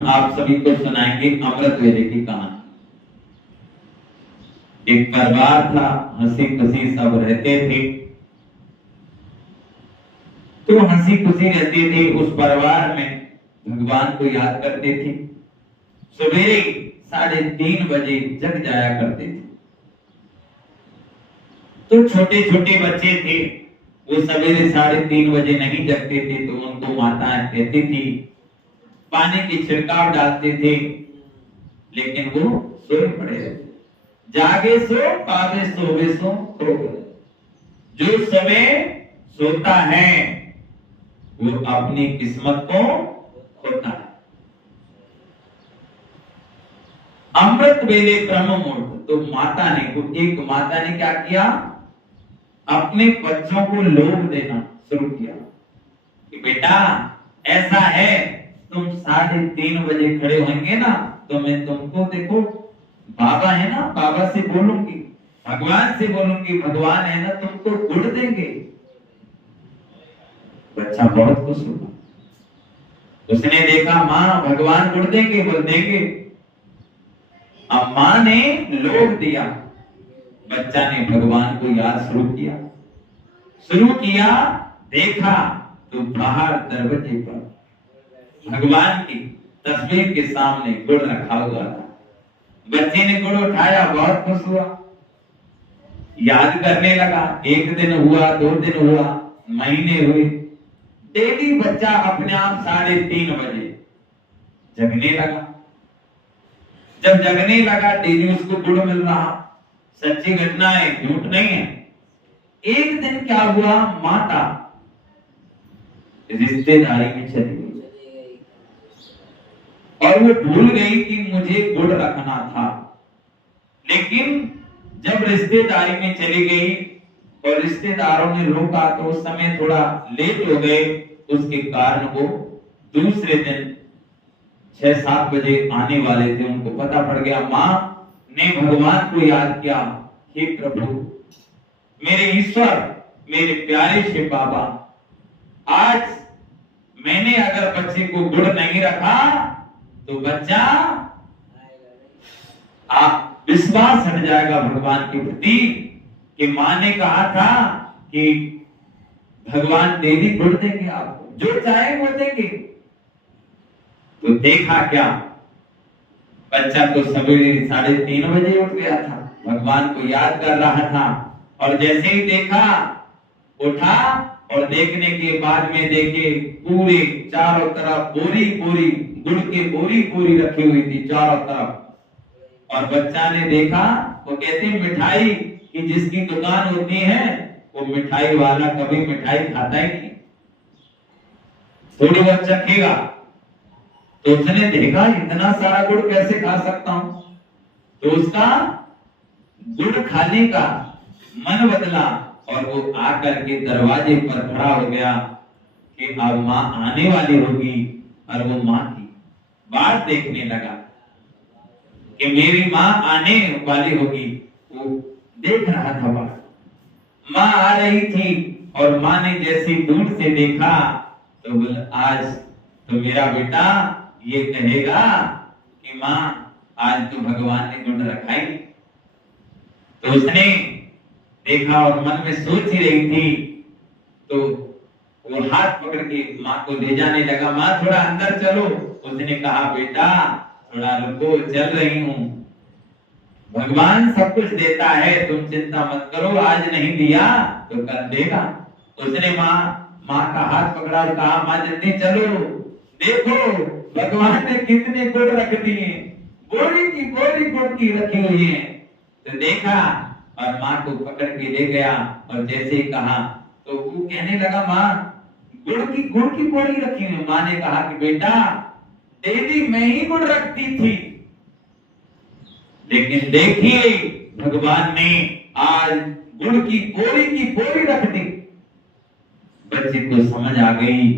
आप सभी को सुनाएंगे अमृत वेले की कहानी। एक परिवार था, हंसी खुशी सब रहते थे। तो हंसी खुशी रहते थे, उस परिवार में भगवान को याद करते थे। सवेरे 3:30 बजे जग जाया करते थे। तो छोटे छोटे बच्चे थे, वो सवेरे 3:30 बजे नहीं जगते थे, तो उनको माता कहती थी, पानी की छिड़काव डालते थे, लेकिन वो सोए पड़े रहते। जागे सो पावे, सोवे सो खोवे। जो समय सोता है वो अपनी किस्मत को खोता है। अमृत वेले ब्रह्म मुहूर्त। तो एक माता ने क्या किया, अपने बच्चों को लोभ देना शुरू किया कि बेटा ऐसा है, तुम 3:30 बजे खड़े होंगे ना, तो मैं तुमको, देखो बाबा है ना, बाबा से बोलूंगी, भगवान से बोलूंगी, भगवान है ना, तुमको गुड़ देंगे। बच्चा बहुत खुश हुआ। उसने देखा माँ भगवान गुड़ देंगे, बोल देंगे। अब माँ ने लोभ दिया, बच्चा ने भगवान को याद शुरू किया। देखा तो बाहर दरवाजे पर भगवान की तस्वीर के सामने गुड़ रखा हुआ था। बच्चे ने गुड़ उठाया, बहुत खुश हुआ, याद करने लगा। 1 दिन हुआ, 2 दिन हुआ, महीने हुए। डेली बच्चा अपने आप 3:30 बजे जगने लगा। जब जगने लगा, डेली उसको गुड़ मिल रहा। सच्ची घटना है, झूठ नहीं है। एक दिन क्या हुआ, माता रिश्तेदारी में चली गई और वो भूल गई कि मुझे गुड़ रखना था। लेकिन जब रिश्तेदारी में चली गई और रिश्तेदारों ने रोका, तो उस समय थोड़ा लेट हो गए। उसके कारण वो दूसरे दिन 6-7 बजे आने वाले थे। उनको पता पड़ गया। माँ ने भगवान को याद किया, हे प्रभु, मेरे ईश्वर, मेरे प्यारे से बाबा, आज मैंने अगर बच्चे को गुड़ नहीं रखा तो बच्चा आप विश्वास हट जाएगा भगवान के प्रति कि माँ ने कहा था कि भगवान डेली गुड़ देंगे, आपको जो चाहे वो देंगे। तो देखा क्या, बच्चा तो सवेरे 3:30 बजे उठ गया था, भगवान को याद कर रहा था। और जैसे ही देखा, उठा और देखने के बाद में देखे पूरे चारों तरफ बोरी गुड़ की बोरी रखी हुई थी चारों तरफ। और बच्चा ने देखा, वो कहते मिठाई की जिसकी दुकान होती है, वो मिठाई वाला कभी मिठाई खाता ही नहीं, थोड़ी बहुत चखेगा। तो उसने देखा इतना सारा गुड़ कैसे खा सकता हूं, तो उसका गुड़ खाने का मन बदला और वो आकर के दरवाजे पर खड़ा हो गया कि अब माँ आने वाली होगी। और वो माँ की बात देखने लगा कि मेरी माँ आने वाली होगी। वो देख रहा था, बात माँ आ रही थी। और माँ ने जैसे दूर से देखा तो बोला, आज तो मेरा बेटा ये कहेगा कि माँ आज तो भगवान ने गुड़ रखा ही। तो उसने देखा और मन में सोच ही रही थी, तो वो हाथ पकड़ के माँ को ले जाने लगा। माँ थोड़ा अंदर चलो। उसने कहा, बेटा थोड़ा रुको, चल रही हूँ, भगवान सब कुछ देता है, तुम चिंता मत करो, आज नहीं दिया तो कल देगा। उसने माँ का हाथ पकड़ा और कहा, माँ जल्दी चलो, देखो भगवान ने कितने गुड़ रख दिए, बोरी की बोरी गुड़ की रखी हुई है। तो देखा और माँ को पकड़ के ले गया। और जैसे ही कहा तो वो कहने लगा, माँ गुड़ की बोरी रखी हुई। माँ ने कहा कि बेटा डेली मैं ही गुड़ रखती थी, लेकिन देखिए भगवान ने आज गुड़ की बोरी रख दी। बच्चे को समझ आ गई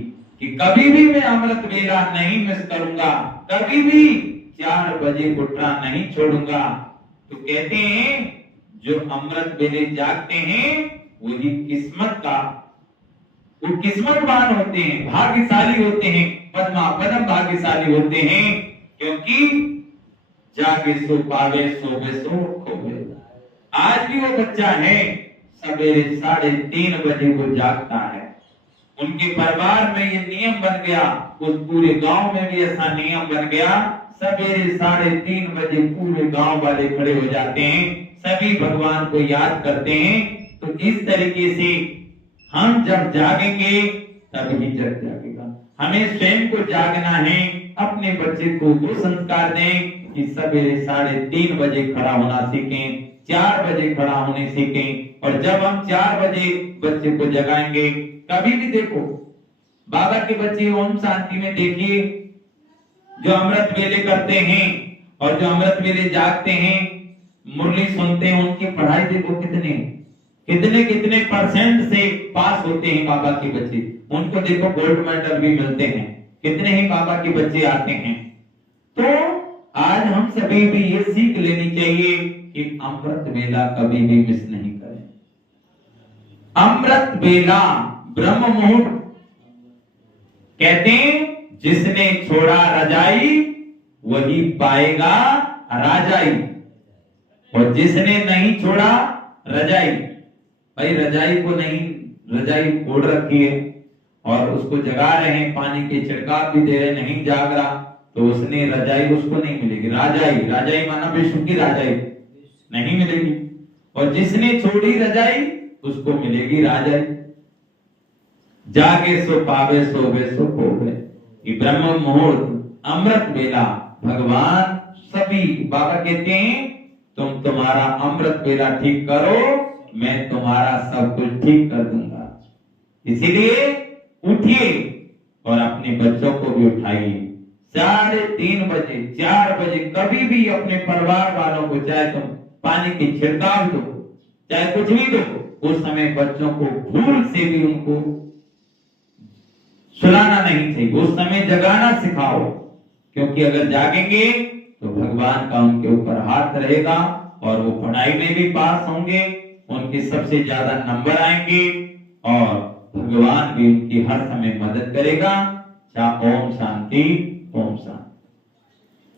कि कभी भी मैं अमृत वेला नहीं मिस करूंगा, कभी भी 4 बजे उठना नहीं छोड़ूंगा। तो कहते हैं जो अमृत वेले जागते हैं वही वो किस्मतवान होते हैं, भाग्यशाली होते हैं, पद्म भाग्यशाली होते हैं क्योंकि जागे सो पावे, सोवे सो खोवे। आज भी वो बच्चा है, सवेरे 3:30 बजे वो जागता है। उनके परिवार में ये नियम बन गया, उस पूरे गांव में भी ऐसा नियम बन गया, सवेरे 3:30 बजे पूरे गांव वाले खड़े हो जाते हैं, सभी भगवान को याद करते हैं। तो इस तरीके से हम जब जागेंगे तभी जग जागेगा। हमें स्वयं को जागना है, अपने बच्चे को वो संस्कार दें कि सवेरे 3:30 बजे खड़ा होना सीखें, 4 बजे खड़ा होने सीखें। और जब हम 4 बजे बच्चे को जगाएंगे, कभी भी देखो बाबा के बच्चे ओम शांति में देखिए, जो अमृत वेले करते हैं और जो अमृत वेले जागते हैं, मुरली सुनते हैं, उनकी पढ़ाई देखो कितने परसेंट से पास होते हैं बाबा के बच्चे। उनको देखो गोल्ड मेडल भी मिलते हैं, कितने ही बाबा के बच्चे आते हैं। तो आज हम सभी भी ये सीख लेनी चाहिए कि अमृत वेला कभी भी मिस नहीं करें। अमृत वेला ब्रह्म मुहूर्त कहते हैं, जिसने छोड़ा रजाई वही पाएगा राजाई, और जिसने नहीं छोड़ा रजाई, भाई रजाई को नहीं, रजाई ओढ़ रखी है और उसको जगा रहे हैं, पानी के छिड़काव भी दे रहे, नहीं जाग रहा, तो उसने रजाई उसको नहीं मिलेगी। राजाई माना विश्व की राजाई नहीं मिलेगी, और जिसने छोड़ी रजाई उसको मिलेगी राजाई। जागे सो पावे, सोवे सो खोवे। ये ब्रह्म मुहूर्त अमृत वेला भगवान सभी बाबा कहते हैं, तुम तुम्हारा अमृत वेला ठीक करो, मैं तुम्हारा सब कुछ ठीक कर दूंगा। इसीलिए उठिए और अपने बच्चों को भी उठाइए। 3:30 बजे, 4 बजे कभी भी अपने परिवार वालों को, चाहे तुम पानी की छिड़काव दो, चाहे कुछ भी दो, उस समय बच्चों को भूल से भी उनको सुलाना नहीं चाहिए, उस समय जगाना सिखाओ। क्योंकि अगर जागेंगे तो भगवान का उनके ऊपर हाथ रहेगा और वो पढ़ाई में भी पास होंगे, उनके सबसे ज्यादा नंबर आएंगे और भगवान भी उनकी हर समय मदद करेगा। ओम शांति, ओम शांति।